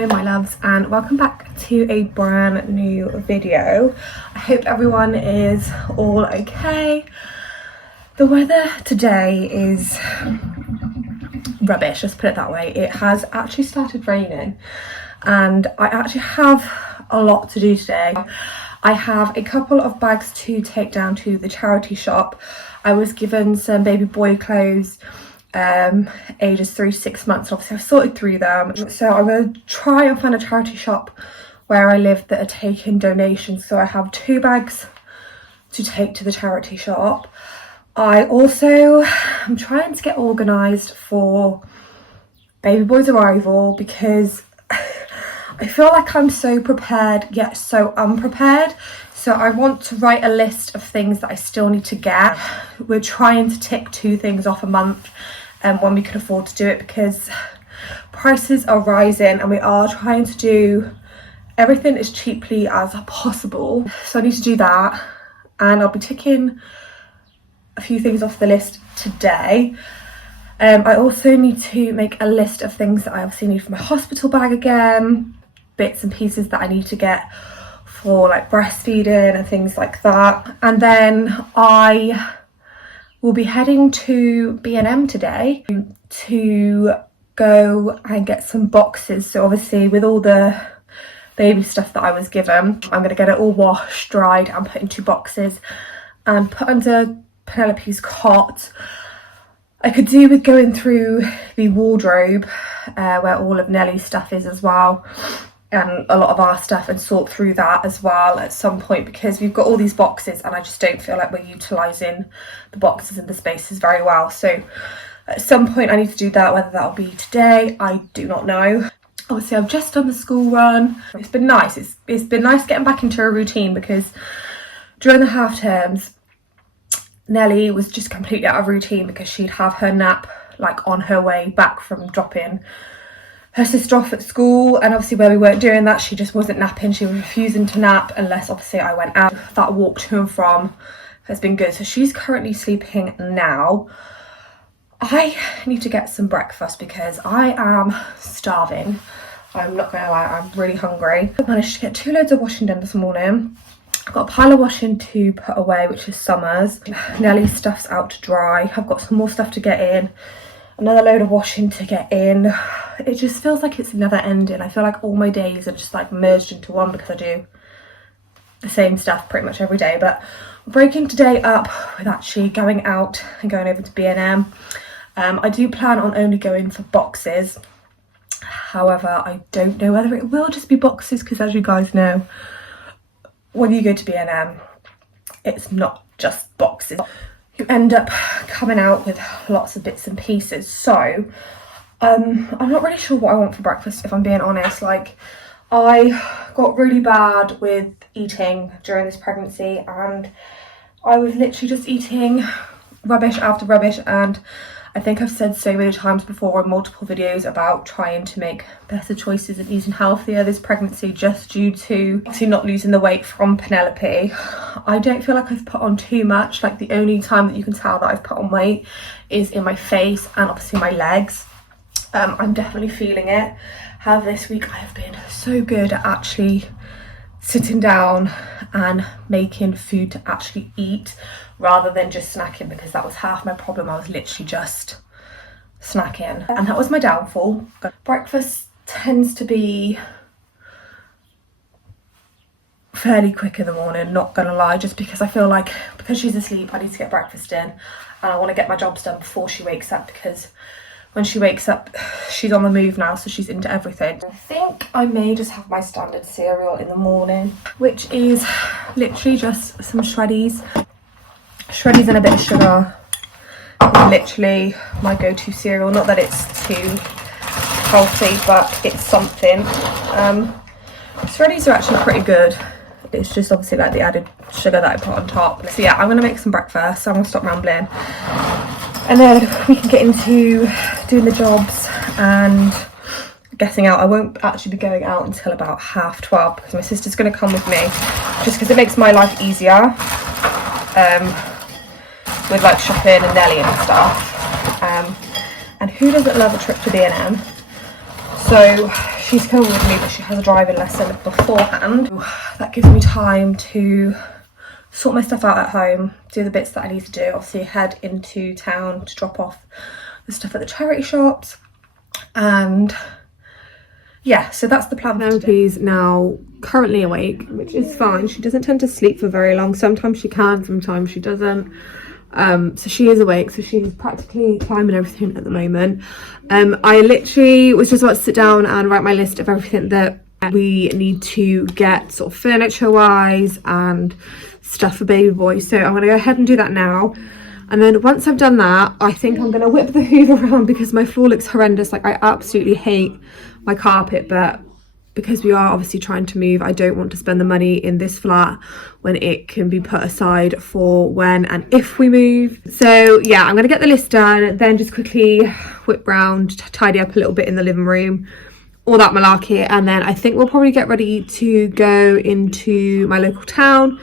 morning my loves, and welcome back to a brand new video. I hope everyone is all okay. The weather today is rubbish, let's put it that way. It has actually started raining and I actually have a lot to do today. I have a couple of bags to take down to the charity shop. I was given some baby boy clothes ages 3 to 6 months. Obviously I've sorted through them, so I'm going to try and find a charity shop where I live that are taking donations. So I have 2 bags to take to the charity shop. I also am trying to get organised for baby boy's arrival because I feel like I'm so prepared yet so unprepared. So I want to write a list of things that I still need to get. We're trying to tick 2 things off a month when we can afford to do it, because prices are rising and we are trying to do everything as cheaply as possible. So I need to do that, and I'll be ticking a few things off the list today. I also need to make a list of things that I obviously need for my hospital bag again, bits and pieces that I need to get for like breastfeeding and things like that. And then I will be heading to B&M today to go and get some boxes. So obviously with all the baby stuff that I was given, I'm going to get it all washed, dried and put into boxes and put under Penelope's cot. I could do with going through the wardrobe where all of Nellie's stuff is as well, and a lot of our stuff, and sort through that as well at some point, because we've got all these boxes and I just don't feel like we're utilising the boxes and the spaces very well. So at some point I need to do that. Whether that'll be today, I do not know. Obviously I've just done the school run. It's been nice. It's been nice getting back into a routine, because during the half terms Nellie was just completely out of routine, because she'd have her nap like on her way back from dropping her sister off at school, and obviously where we weren't doing that, she just wasn't napping. She was refusing to nap unless obviously I went out. That walk to and from has been good. So she's currently sleeping now. I need to get some breakfast because I am starving. I'm not gonna lie, I'm really hungry. I managed to get 2 loads of washing done this morning. I've got a pile of washing to put away, which is Summer's. Nellie's stuff's out to dry. I've got some more stuff to get in. Another load of washing to get in. It just feels like it's never ending. I feel like all my days are just like merged into one, because I do the same stuff pretty much every day. But I'm breaking today up with actually going out and going over to B&M. I do plan on only going for boxes. However, I don't know whether it will just be boxes, because as you guys know, when you go to B&M, it's not just boxes. You end up coming out with lots of bits and pieces. So I'm not really sure what I want for breakfast, if I'm being honest. Like, I got really bad with eating during this pregnancy, and I was literally just eating rubbish after rubbish. And I think I've said so many times before in multiple videos about trying to make better choices and eating healthier this pregnancy, just due to obviously not losing the weight from Penelope. I don't feel like I've put on too much. Like, the only time that you can tell that I've put on weight is in my face and obviously my legs. I'm definitely feeling it. However, this week I have been so good at actually sitting down and making food to actually eat, rather than just snacking, because that was half my problem. I was literally just snacking, and that was my downfall. Breakfast tends to be fairly quick in the morning, not gonna lie, just because I feel like, because she's asleep, I need to get breakfast in, and I want to get my jobs done before she wakes up, because when she wakes up, she's on the move now, so she's into everything. I think I may just have my standard cereal in the morning, which is literally just some shreddies. Shreddies and a bit of sugar is literally my go-to cereal. Not that it's too healthy, but it's something. Shreddies are actually pretty good. It's just obviously like the added sugar that I put on top. So yeah, I'm gonna make some breakfast, so I'm gonna stop rambling, and then we can get into doing the jobs and getting out. I won't actually be going out until about 12:30, because my sister's gonna come with me, just because it makes my life easier. With like shopping and Nellie and stuff, and who doesn't love a trip to B&M? So she's coming with me, but she has a driving lesson beforehand. That gives me time to sort my stuff out at home, do the bits that I need to do, obviously head into town to drop off the stuff at the charity shops, and yeah, so that's the plan for today. Penelope's now currently awake, which is fine. She doesn't tend to sleep for very long. Sometimes she can, sometimes she doesn't. So she is awake, so she's practically climbing everything at the moment. I literally was just about to sit down and write my list of everything that we need to get, sort of furniture wise and stuff for baby boy. So I'm going to go ahead and do that now, and then once I've done that, I think I'm going to whip the hoover around because my floor looks horrendous. Like, I absolutely hate my carpet, but because we are obviously trying to move, I don't want to spend the money in this flat when it can be put aside for when and if we move. So yeah, I'm gonna get the list done, then just quickly whip round, tidy up a little bit in the living room, all that malarkey, and then I think we'll probably get ready to go into my local town.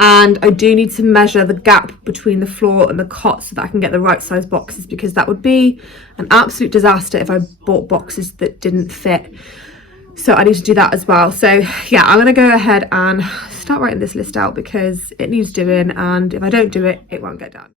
And I do need to measure the gap between the floor and the cot so that I can get the right size boxes, because that would be an absolute disaster if I bought boxes that didn't fit. So I need to do that as well. So yeah, I'm gonna go ahead and start writing this list out because it needs doing, and if I don't do it, it won't get done.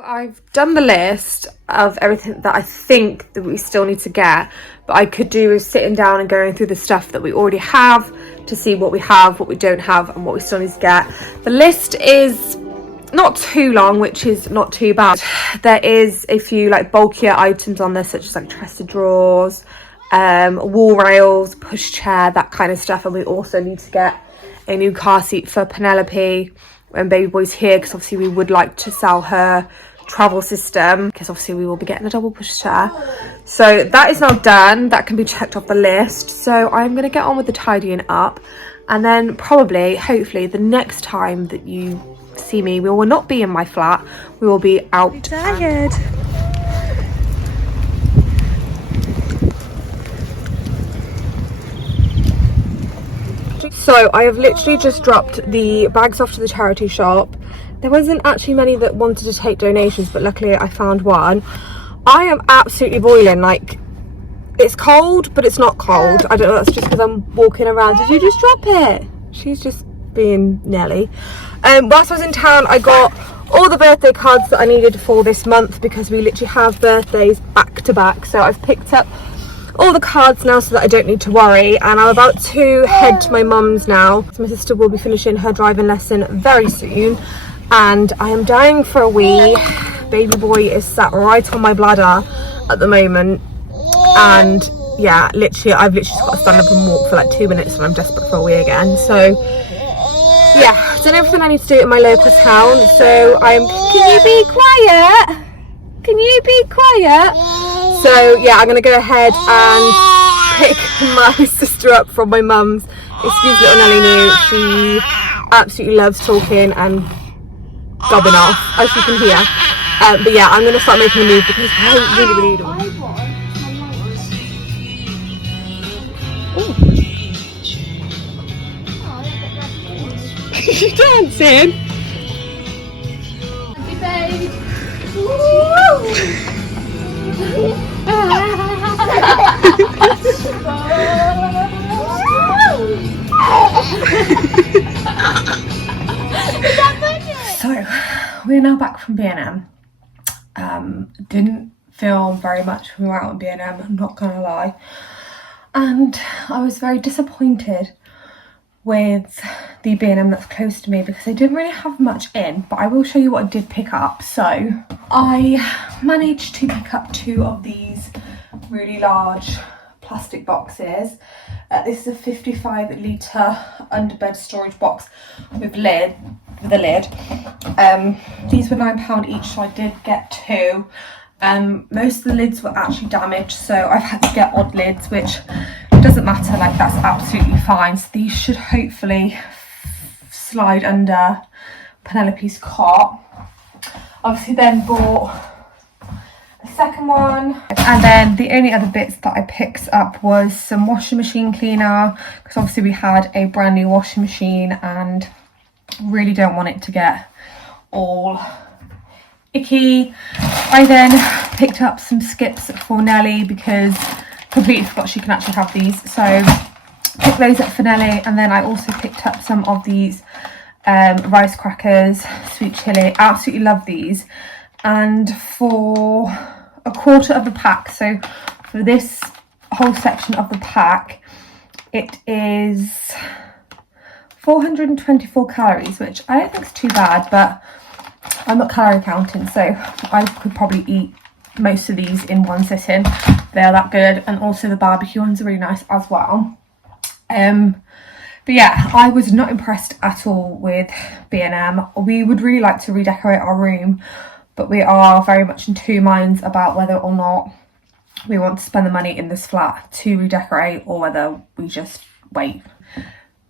I've done the list of everything that I think that we still need to get, but I could do is sitting down and going through the stuff that we already have to see what we have, what we don't have, and what we still need to get. The list is not too long, which is not too bad. There is a few like bulkier items on there, such as like chest of drawers, wall rails, pushchair, that kind of stuff. And we also need to get a new car seat for Penelope when baby boy's here, because obviously we would like to sell her travel system, because obviously we will be getting a double pushchair. So that is now done, that can be checked off the list. So I'm going to get on with the tidying up, and then probably, hopefully, the next time that you see me, we will not be in my flat, we will be out. I'm tired. So I have literally just dropped the bags off to the charity shop. There wasn't actually many that wanted to take donations, but luckily I found one. I am absolutely boiling. Like, it's cold, but it's not cold. I don't know, that's just because I'm walking around. Did you just drop it? She's just being Nelly. Whilst I was in town, I got all the birthday cards that I needed for this month, because we literally have birthdays back to back. So I've picked up all the cards now so that I don't need to worry, and I'm about to head to my mum's now. So my sister will be finishing her driving lesson very soon, and I am dying for a wee. Baby boy is sat right on my bladder at the moment, and yeah, literally I've literally just got to stand up and walk for like 2 minutes and I'm desperate for a wee again. So yeah, I've done everything I need to do in my local town. So can you be quiet? Can you be quiet? So yeah, I'm gonna go ahead and pick my sister up from my mum's. Excuse little Nelly New, she absolutely loves talking and gobbing off, as you can hear. But yeah, I'm gonna start making a move because I really need one. She's dancing. So we're now back from B&M. Didn't film very much when we were out in B&M, I'm not gonna lie, and I was very disappointed with the B&M that's close to me because I didn't really have much in, but I will show you what I did pick up. So I managed to pick up 2 of these really large plastic boxes. This is a 55 litre underbed storage box with a lid. These were £9 each, so I did get 2. Most of the lids were actually damaged, so I've had to get odd lids, which doesn't matter, like that's absolutely fine. So these should hopefully slide under Penelope's cot. Obviously then bought a second one, and then the only other bits that I picked up was some washing machine cleaner, because obviously we had a brand new washing machine and really don't want it to get all Icky. I then picked up some skips for Nelly because completely forgot she can actually have these, so picked those up for Nelly. And then I also picked up some of these rice crackers, sweet chili. Absolutely love these. And for a quarter of the pack, so for this whole section of the pack, it is 424 calories, which I don't think is too bad, but I'm not calorie counting, so I could probably eat most of these in one sitting. They are that good, and also the barbecue ones are really nice as well. But yeah, I was not impressed at all with B&M. We would really like to redecorate our room, but we are very much in two minds about whether or not we want to spend the money in this flat to redecorate or whether we just wait.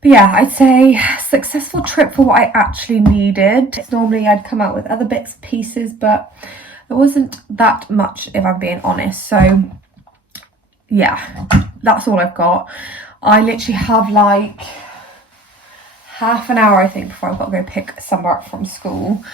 But yeah, I'd say successful trip for what I actually needed. Normally I'd come out with other bits and pieces, but there wasn't that much, if I'm being honest. So yeah, that's all I've got. I literally have like half an hour, I think, before I've got to go pick Summer up from school.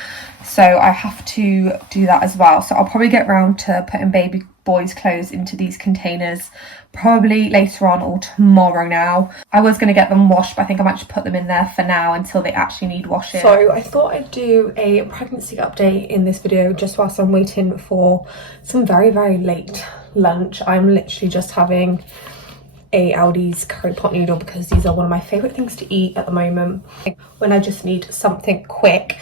So I have to do that as well. So I'll probably get round to putting baby boys' clothes into these containers probably later on or tomorrow now. I was going to get them washed, but I think I might just put them in there for now until they actually need washing. So I thought I'd do a pregnancy update in this video just whilst I'm waiting for some very, very late lunch. I'm literally just having a Aldi's curry pot noodle because these are one of my favourite things to eat at the moment when I just need something quick.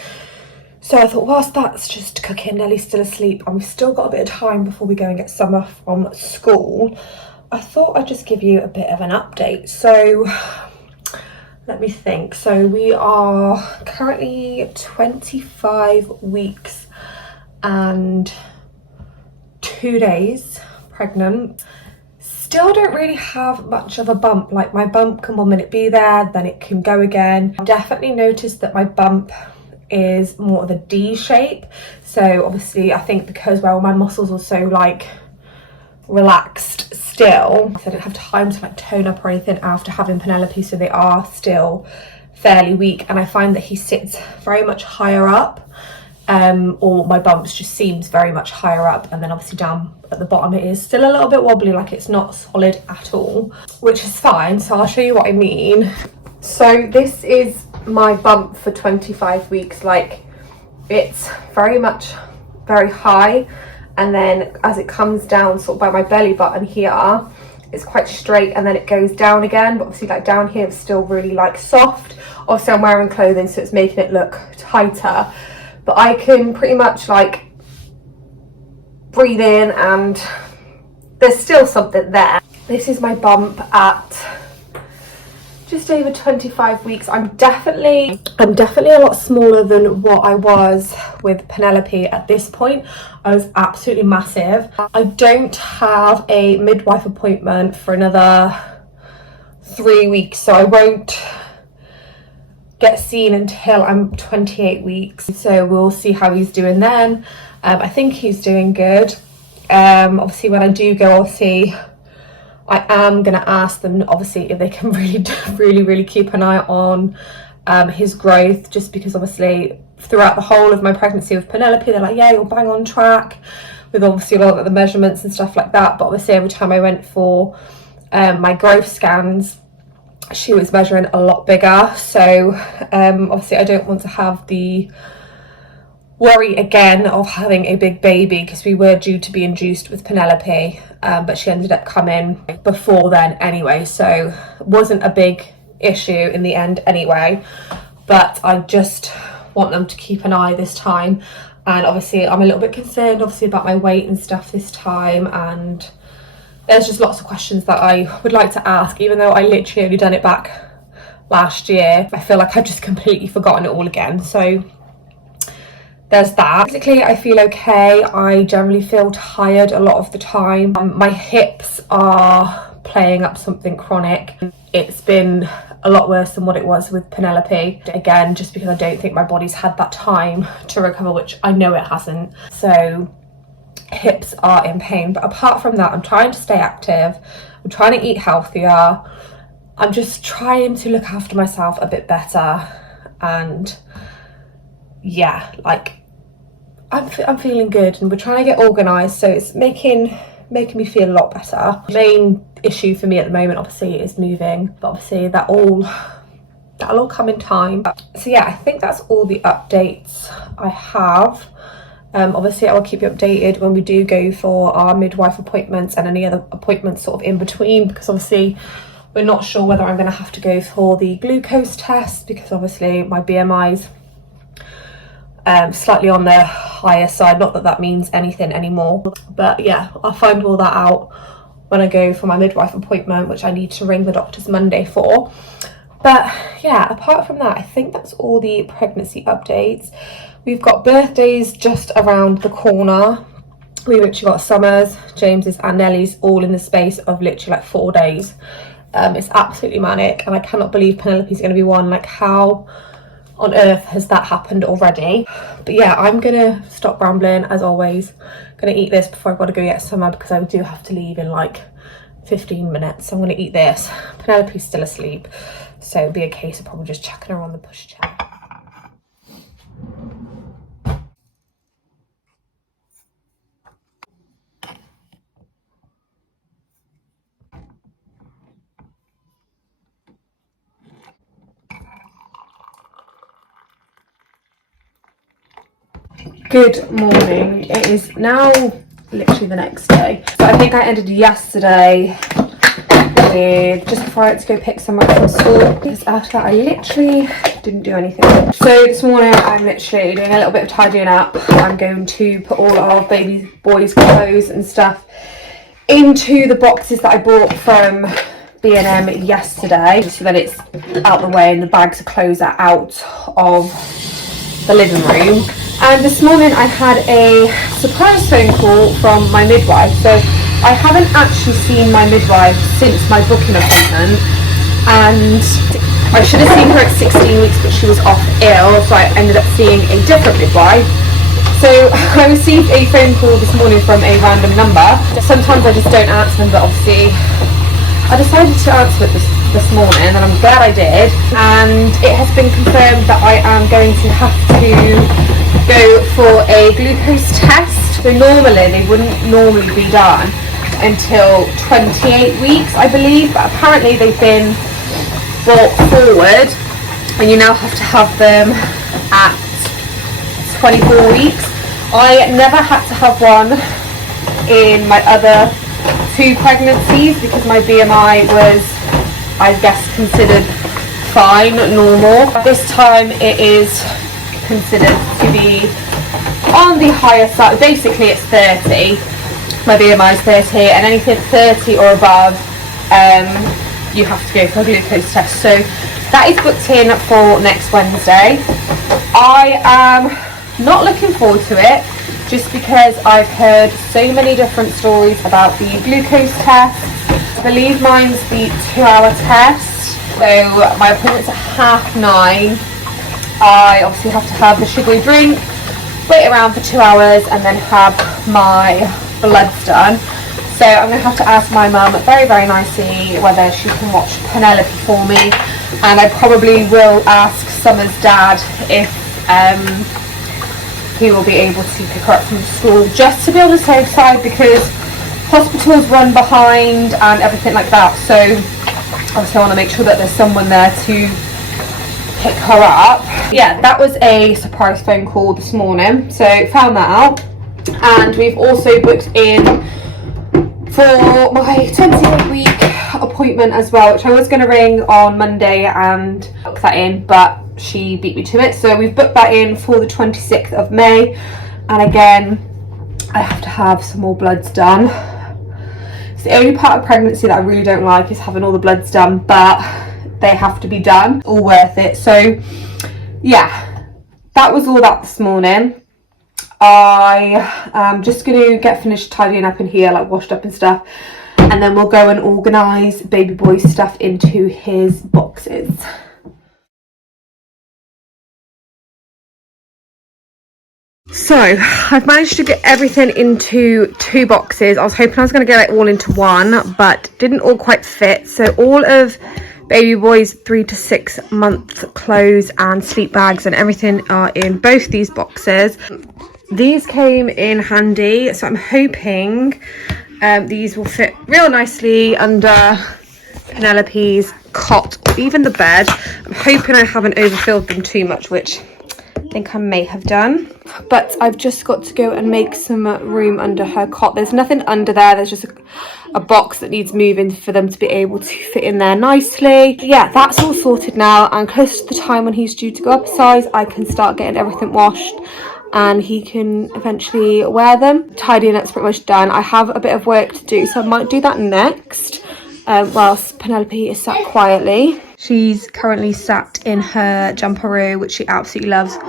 So I thought whilst that's just cooking, Nellie's still asleep and we've still got a bit of time before we go and get Summer from school, I thought I'd just give you a bit of an update. So let me think. So we are currently 25 weeks and 2 days pregnant. Still don't really have much of a bump. Like my bump can 1 minute be there, then it can go again. I've definitely noticed that my bump is more of a D shape. So obviously I think because where all my muscles are so like relaxed still, so I don't have time to like tone up or anything after having Penelope, so they are still fairly weak. And I find that he sits very much higher up, or my bumps just seems very much higher up, and then obviously down at the bottom it is still a little bit wobbly, like it's not solid at all, which is fine. So I'll show you what I mean. So this is my bump for 25 weeks. Like it's very much very high, and then as it comes down sort of by my belly button here, it's quite straight, and then it goes down again, but obviously like down here it's still really like soft. Obviously I'm wearing clothing, so it's making it look tighter, but I can pretty much like breathe in and there's still something there. This is my bump at just over 25 weeks. I'm definitely a lot smaller than what I was with Penelope at this point. I was absolutely massive. I don't have a midwife appointment for another 3 weeks, so I won't get seen until I'm 28 weeks. So we'll see how he's doing then. I think he's doing good. Obviously when I do go, I'll see. I am going to ask them obviously if they can really keep an eye on his growth, just because obviously throughout the whole of my pregnancy with Penelope they're like, yeah, you're bang on track with obviously a lot of the measurements and stuff like that, but obviously every time I went for my growth scans she was measuring a lot bigger. So obviously I don't want to have the worry again of having a big baby, because we were due to be induced with Penelope, but she ended up coming before then anyway, so it wasn't a big issue in the end anyway. But I just want them to keep an eye this time, and obviously I'm a little bit concerned obviously about my weight and stuff this time, and there's just lots of questions that I would like to ask, even though I literally only done it back last year. I feel like I've just completely forgotten it all again. So there's that. Basically I feel okay. I generally feel tired a lot of the time. My hips are playing up something chronic. It's been a lot worse than what it was with Penelope, again just because I don't think my body's had that time to recover, which I know it hasn't. So hips are in pain, but apart from that I'm trying to stay active, I'm trying to eat healthier, I'm just trying to look after myself a bit better. And yeah, like I'm feeling good, and we're trying to get organised, so it's making me feel a lot better. The main issue for me at the moment obviously is moving, but obviously that'll all come in time. So yeah, I think that's all the updates I have. Obviously I will keep you updated when we do go for our midwife appointments and any other appointments sort of in between, because obviously we're not sure whether I'm going to have to go for the glucose test, because obviously my BMI's slightly on the higher side. Not that that means anything anymore, but yeah, I'll find all that out when I go for my midwife appointment, which I need to ring the doctors Monday for. But yeah, apart from that, I think that's all the pregnancy updates. We've got birthdays just around the corner. We literally got Summer's, James's and Nellie's all in the space of literally like 4 days. It's absolutely manic, and I cannot believe Penelope's going to be one. Like, how on earth has that happened already? But yeah, I'm gonna stop rambling as always. Gonna eat this before I've got to go get Summer, because I do have to leave in like 15 minutes. So I'm gonna eat this. Penelope's still asleep, so it'll be a case of probably just chucking her on the pushchair. Good morning. It is now literally the next day. So I think I ended yesterday with just before I had to go pick Summer up from school, because after that I literally didn't do anything. So this morning I'm literally doing a little bit of tidying up. I'm going to put all of baby boy's clothes and stuff into the boxes that I bought from B&M yesterday, so that it's out the way and the bags of clothes are out of the living room. And this morning I had a surprise phone call from my midwife. So I haven't actually seen my midwife since my booking appointment, and I should have seen her at 16 weeks, but she was off ill, so I ended up seeing a different midwife. So I received a phone call this morning from a random number. Sometimes I just don't answer them, but obviously I decided to answer it this morning, and I'm glad I did. And it has been confirmed that I am going to have to go for a glucose test. So normally they wouldn't normally be done until 28 weeks, I believe, but apparently they've been brought forward, and you now have to have them at 24 weeks. I never had to have one in my other 2 pregnancies because my BMI was, I guess, considered fine, normal. This time it is considered to be on the higher side. Basically it's 30. My BMI is 30, and anything 30 or above, you have to go for a glucose test. So that is booked in for next Wednesday. I am not looking forward to it, just because I've heard so many different stories about the glucose test. I believe mine's the 2-hour test. So my appointment's at 9:30. I obviously have to have the sugary drink, wait around for 2 hours, and then have my bloods done. So I'm going to have to ask my mum very, very nicely whether she can watch Penelope for me, and I probably will ask Summer's dad if he will be able to pick her up from school, just to be on the safe side, because hospitals run behind and everything like that. So obviously I want to make sure that there's someone there to pick her up. Yeah, that was a surprise phone call this morning, so found that out. And we've also booked in for my 28-week appointment as well, which I was going to ring on Monday and book that in, but she beat me to it. So we've booked that in for the 26th of May. And again, I have to have some more bloods done. It's the only part of pregnancy that I really don't like, is having all the bloods done, but they have to be done. All worth it. So yeah, that was all that this morning. I am just going to get finished tidying up in here, like washed up and stuff, and then we'll go and organise baby boy's stuff into his boxes. So I've managed to get everything into 2 boxes. I was hoping I was going to get it all into one, but didn't all quite fit. So all of baby boy's 3 to 6 month clothes and sleep bags and everything are in both these boxes. These came in handy, so I'm hoping these will fit real nicely under Penelope's cot, or even the bed. I'm hoping I haven't overfilled them too much, which I think I may have done. But I've just got to go and make some room under her cot. There's nothing under there, there's just a box that needs moving for them to be able to fit in there nicely. Yeah, that's all sorted now, and close to the time when he's due to go up a size, I can start getting everything washed and he can eventually wear them. Tidying up's pretty much done. I have a bit of work to do, so I might do that next whilst Penelope is sat quietly. She's currently sat in her jumperoo, which she absolutely loves,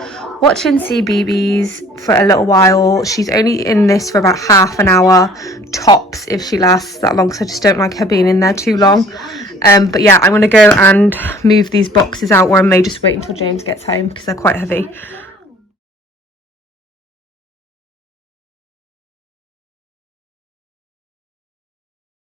watching CBeebies for a little while. She's only in this for about half an hour tops if she lasts that long, so I just don't like her being in there too long. But yeah, I'm going to go and move these boxes out, or I may just wait until James gets home because they're quite heavy.